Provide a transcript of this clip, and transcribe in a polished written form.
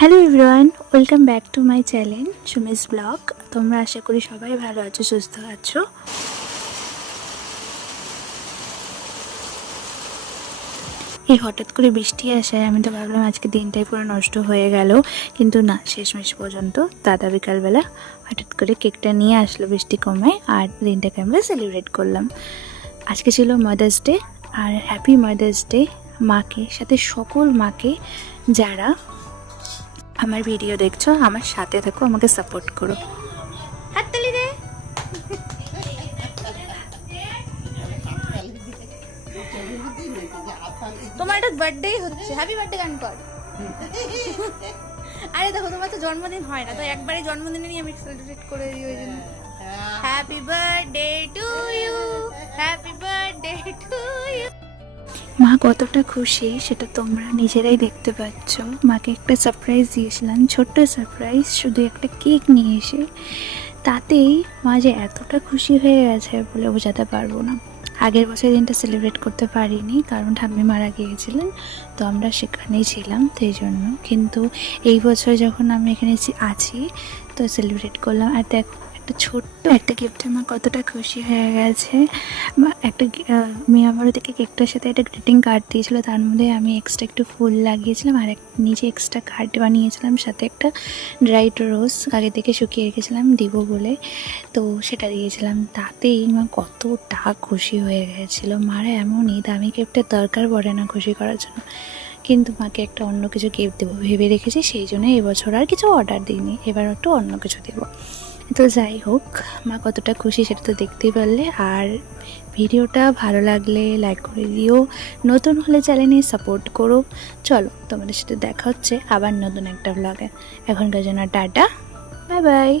Hello everyone, welcome back to my channel Sumi's blog. তোমরা আশা করি সবাই ভালো আছো, সুস্থ আছো। এই হঠাৎ করে বৃষ্টি আসায় আমি তো ভাবলাম আজকে দিনটাই পুরো নষ্ট হয়ে গেল, কিন্তু না, শেষমেশ পর্যন্ত দাদা বিকালবেলা হঠাৎ করে কেকটা নিয়ে আসলো বৃষ্টি কমায়, আর দিনটাকে আমরা সেলিব্রেট করলাম। আজকে ছিল মাদার্স ডে, আর হ্যাপি মাদার্স ডে মাকে, সাথে সকল মাকে যারা আমার ভিডিও দেখছো, আমার সাথে থাকো, আমাকে সাপোর্ট করো। হাততালি দে। তোমার একটা বার্থডে হচ্ছে, হ্যাপি বার্থডে গান কর। আরে দেখো, তোমার তো জন্মদিন হয় না, তো একবারই জন্মদিনে নিয়ে আমি সেলিব্রেট করে দিই, ওই জন্য happy birthday to you, happy birthday to you. মা কতটা খুশি সেটা তোমরা নিজেরাই দেখতে পাচ্ছ। মাকে একটা সারপ্রাইজ দিয়েছিলাম, ছোট্ট সারপ্রাইজ, শুধু একটা কেক নিয়ে এসে, তাতেই মা যে এতটা খুশি হয়ে গেছে বলে বোঝাতে পারবো না। আগের বছর দিনটা সেলিব্রেট করতে পারিনি, কারণ ঠাম্মি মারা গিয়েছিলেন, তো আমরা সেখানেই ছিলাম, সেই জন্য। কিন্তু এই বছর যখন আমি এখানে আছি, তো সেলিব্রেট করলাম। আর দেখ, একটা ছোট্ট একটা গিফটে মা কতটা খুশি হয়ে গেছে। বা একটা মেয়ে আমার থেকে কেকটার সাথে একটা গ্রিটিং কার্ড দিয়েছিলো, তার মধ্যে আমি এক্সট্রা একটু ফুল লাগিয়েছিলাম, আর নিচে এক্সট্রা কার্ড বানিয়েছিলাম, সাথে একটা ড্রাইড রোজ আগে থেকে শুকিয়ে রেখেছিলাম দিব বলে, তো সেটা দিয়েছিলাম। তাতেই মা কতটা খুশি হয়ে গেছিলো। মারা এমনই দামি গিফটের দরকার পড়ে না খুশি করার জন্য, কিন্তু মাকে একটা অন্য কিছু গিফট দেবো ভেবে রেখেছি, সেই জন্য এবছর আর কিছু অর্ডার দিইনি, এবার একটু অন্য কিছু দেবো। তো যাই হোক, মা কতটা খুশি সেটা তো দেখতেই পারলে। আর ভিডিওটা ভালো লাগলে লাইক করে দিও, নতুন হলে চ্যানেলে সাপোর্ট করো। চলো, তোমাদের সাথে দেখা হচ্ছে আবার নতুন একটা ব্লগে। এখনকার জন্য টাটা, বাই বাই।